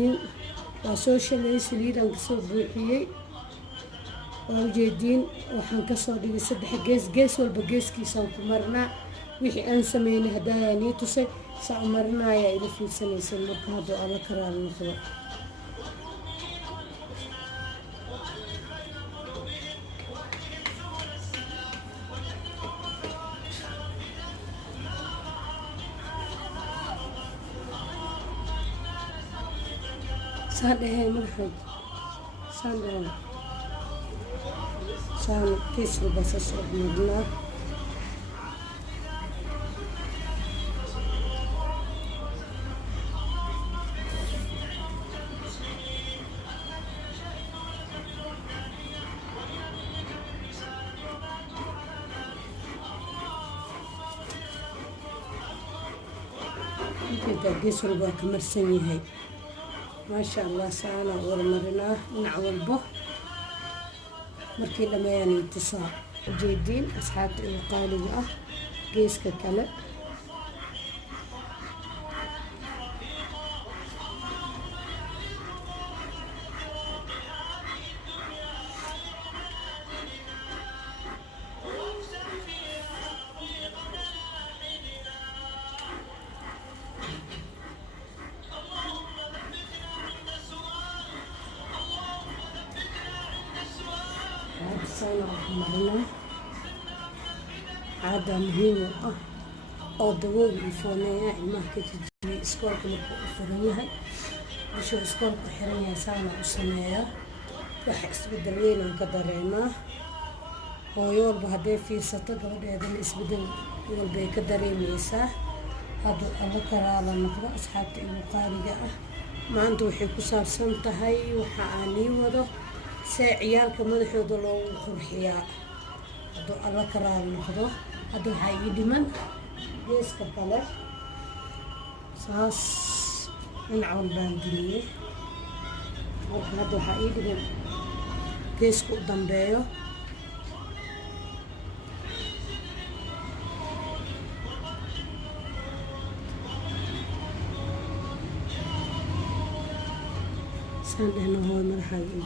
ujeedin waa soo shameyay saliidaan kasoo buuxiyey waa ujeedin waxaan kasoo dhigay 3 gees gees walba geeskiisaan ku marnaa wixii aan sameynay haddaa nii tusay saa marnaaya ila fiirsanaysa marka hadda alla karaal noqdo سهل مرحب سهل سهل كيس بس أشرب منها كده كيس ربع كمرسني هاي ما شاء الله سانا ورمرنا نعوضه مركي لما يعني اتصال جيدين أصحاب القالية قيس ككلا مرنا عادة مهمة أو دواء الفونية ما كتجي إسكول كل فرنيها وشو إسكول بحرية سنة وسنة وحس بدليل كدرينا هو يوم بهدي في سطق وده إذا إسبدل يقول بيكدري ميسا هذا الله كرا على نقرأ أصحاب المقارجة ما عنده وحكي صار سنة هاي وحاني وده عيالك مدحوda loogu qurxiyaa haduu alla karaal noqdo hadda waxaa ii dhiman geeska kale saas dhinac walbaan geliyey marka hadda waxaa ii dhiman geeska u dambeeyo سندنا هو مرحبا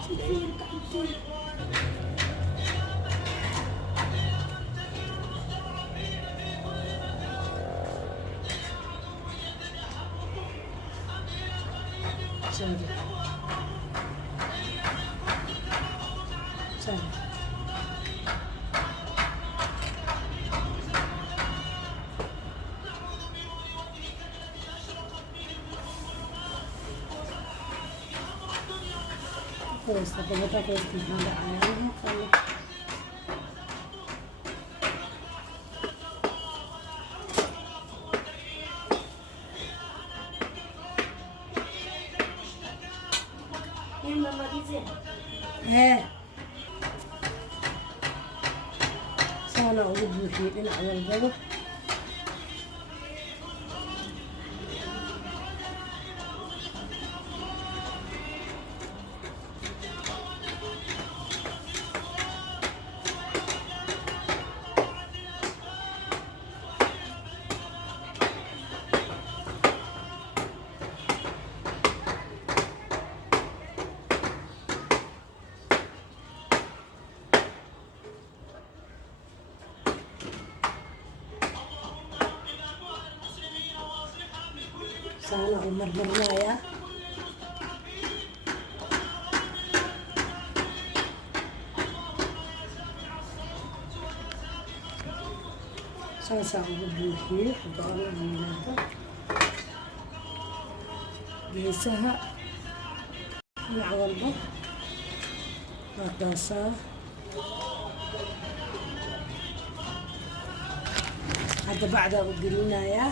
Questa come questi سانا أقول بوحي لنا على البلد سانا ومرمرنايا ساسا وبوحي حضار المناطق جيسها مع والبا مقاسا هذا بعد وقلنايا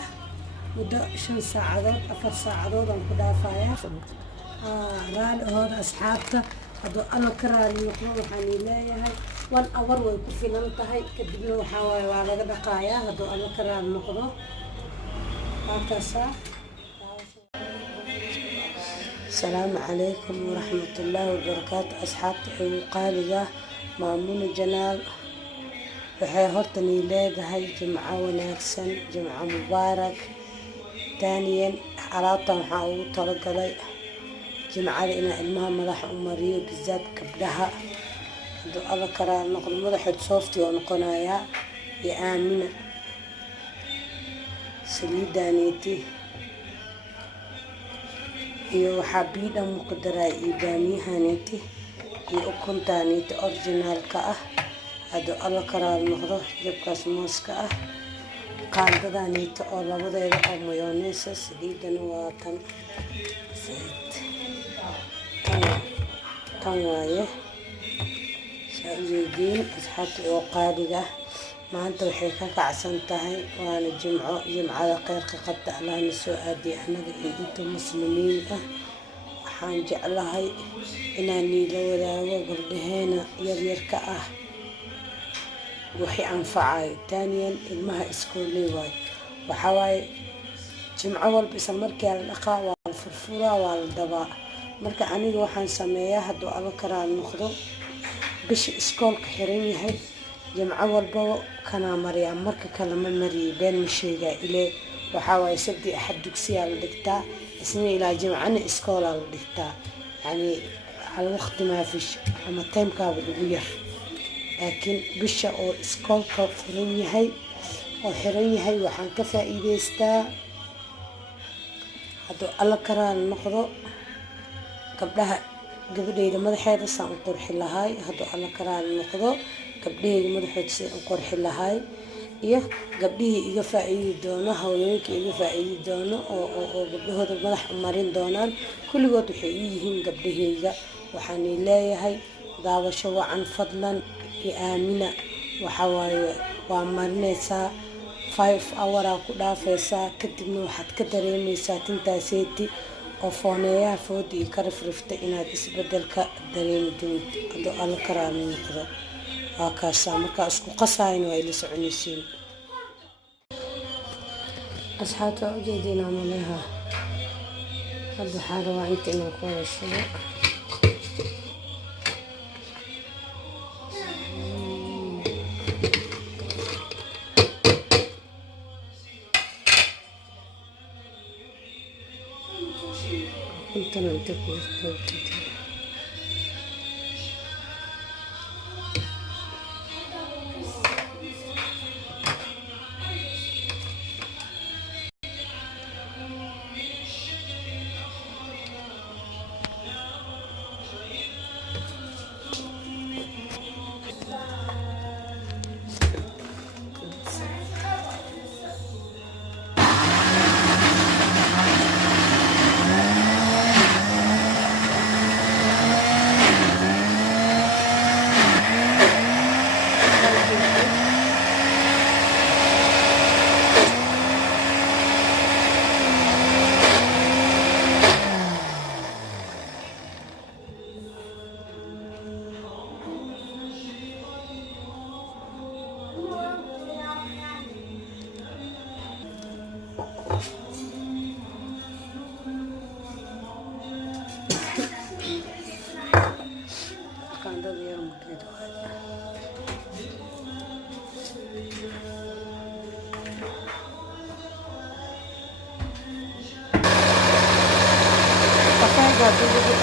مدة 5 ساعات 4 ساعات aan ku dhaafaya raal hore asxaabta hadoo ana karaali noqdo waxaan leeyahay 1 hour way ku filan tahay kadibna waxa waay waa laga dhaqaaya hadoo ana karaali noqdo السلام عليكم ورحمة الله وبركاته أصحابتي وقالية مامون جنال waxay hortani leedahay jimco wanaagsan jimco mubaarak ثانيا alaabtan waxaa ugu talagalay jimcada inaa ilmaha madaxa u mariyo bizaad gabdhaha hadduu alla karaa noqdo madaxood soofti oo noqonayaa iyo aamina saliidaneeti iyo waxaa biidhan ku daraa iyo baamiyahaneeti iyo ukuntaneeti originaalka ah hadduu alla karaa noqdo jabkaas mooska ah qaandadaneeti oo labadeeda oo mayoneesa saliidana waa tan waaye saa ujeediin asxaabta oo qaaliga maanta waxay ka kacsan tahay waana jimcada kheyrka qabta allahna soo aadiya anaga iyo inta muslimiin ah waxaan jeclahay inaan niila wadaago gabdhaheena yaryarka ah wixii anfacayo taaniyan ilmaha iskooley waayo waxaa waaye jimco walba isla markii la dhaqaa waa la furfuraa waa la dabaa marka aniga waxaan sameeyaa hadduu alla karaa noqdo bisha iskoolka xiran yahay jimco walbaba kanaa mariyaa marka kale ma mariyay been ma sheegaa ilee waxaa waaye sabti axad dugsiyaa la dhigtaa isna ilaa jimcana iskoolaa la dhigtaa yani hal waqti maafish ama taymkaaba ugu yar laakiin bisha oo iskoolka furan yahay oo xiran yahay waxaan ka faa'iidaystaa hadduu alla karaa noqdo gabadhayda madaxeeda saan u qurxi lahaay hadduu alla karaa noqdo gabdhahayga madaxooda saan u qurxi lahaay iyo gabdhihii iga faa'iidi doono haweenka iga faa'iidi doono oo gabdhahooda madax u marin doonaan kulligood waxay ii yihiin gabdhahayga waxaanay leeyahay daawasho wacan fadlan iyo aamina waxaa waaye waa marinaysaa 5 houraa ku dhaafaysaa kadibna waxaad ka dareemaysaa tintaaseeti oo fooneeyaha fooda iyo ka rifrifta inaad isbedelka dareemi doonto hadduu alla karaa noqdo waa kaasaa markaa isku qasaayna waa ila soconaysiin asxaabta waa ujeediinaa maleha hadda waxaa rabaa inta inaan ku wada shubo intana inta ku jirta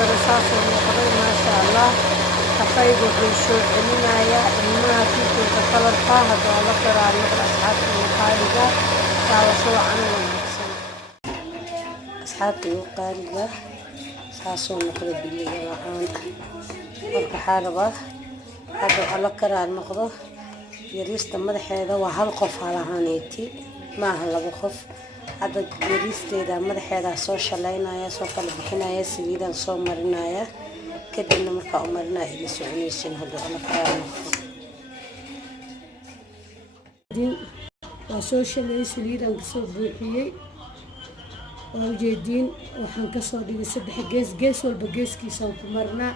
ما شاء الله كفاية وحيشو علينا يا إنها فيكم تطلبها هذا الله ترى نقرأ أصحابي وقالقة ساسو عنه أصحابي وقالقة ساسو نقرأ بالله وعان مرك حالبة هذا الله ترى نقرأ يريست مدح هذا وهالقف على هانيتي ما هلا بخف هذا يريستيدا madaxeeda soo shaleynaya soo kala bixinaya saliidan soo marinaya kadibna marka u marinaya ila soconaysin hada ala karaa waa soo shalay saliidan soo buuxiyay oo jeedin waxaan ka soo dhigay 3 gees walba geeskiisa ku marnaa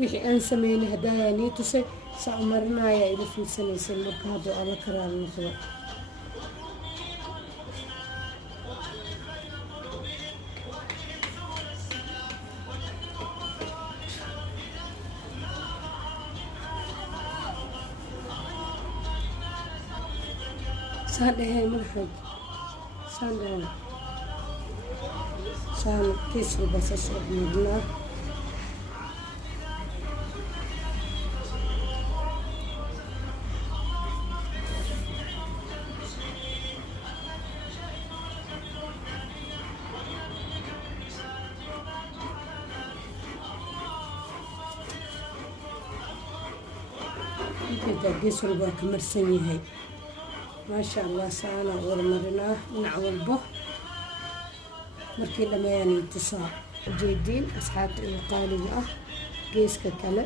wixii aan sameeyay hadaayani tusay soo marinaya ila fiirsanaysin marka hada ala karaa noqdo هذا ملحق سان كيس بس أشرب منه intaa gees walba waa ka marsan yahay maasha allah. saana wada marinaa dhinac walbo markii dhammeeyaan intisaa ujeediin asxaabta iyo qaaliga ah geeska kale.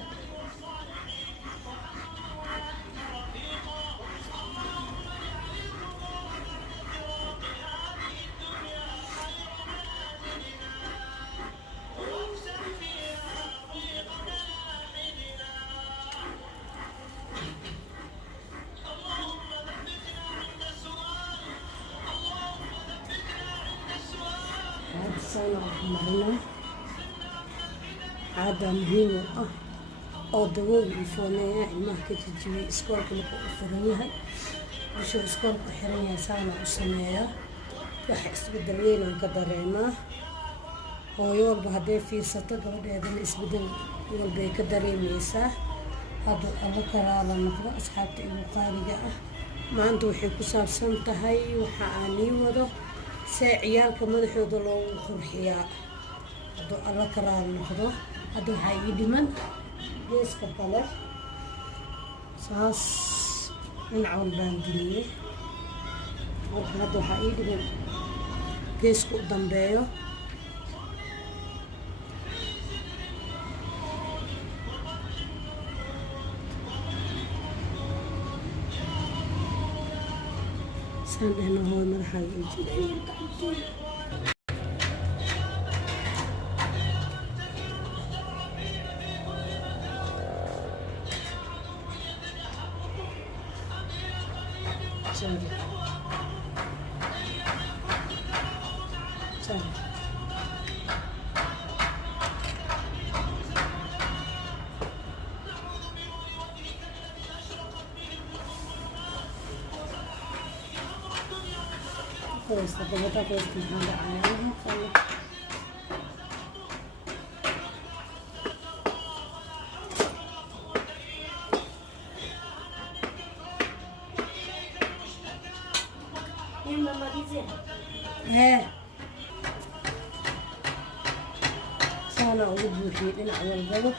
caada muhiim u ah oo dawool iyo fooneeya ilmaha ka jijibiya iskoolka markuu u furan yahay. bishuu iskoolka u xiran yahay saana u sameeyaa. waxa isbedel weyn aan ka dareemaa. hooyo walba hadday fiirsato gabadheedana isbedel walbay ka dareemaysaa. hadduu alla kalaala noqdo asxaabta iyo qaaliga ah. maanta waxay ku saabsan tahay waxa aan ii wado see ciyaalka madaxooda loogu qurxiyaa. hadduu alla kalaala noqdo hadda waxaa ii dhiman geeska kale saas dhinac walbaan geliyey. marka hadda waxaa ii dhiman geeska u dambeeyo. saan dhehna hooy madaxaaga u jiray questa questa saana ugu buuxiyey dhinac walbaba.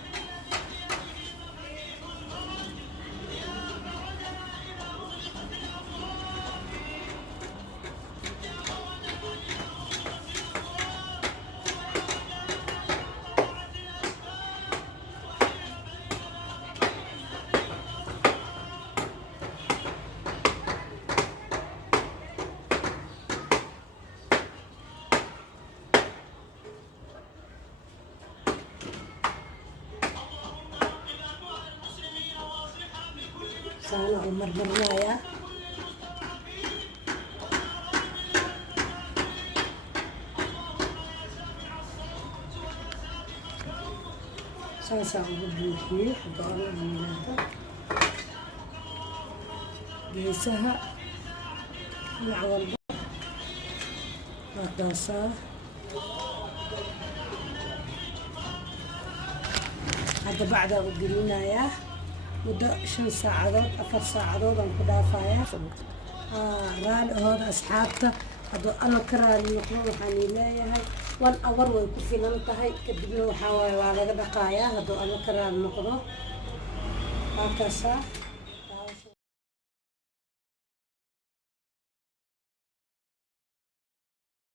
saana u marmarinayaa. saasaa ugu buuxiyey xabaalaha geesaha dhinac walba waakaasaa. hadda bacdaa u gelinayaa muddo 5 saacadood 4 saacadood aan ku dhaafayaa. raali ahooda asxaabta. hadduu alla ka raali noqdo waxaan leeyahay 1 hour way ku filan tahay. kadibna waxaa waaye waa laga dhaqaayaa hadduu alla ka raali noqdo. waakaasaa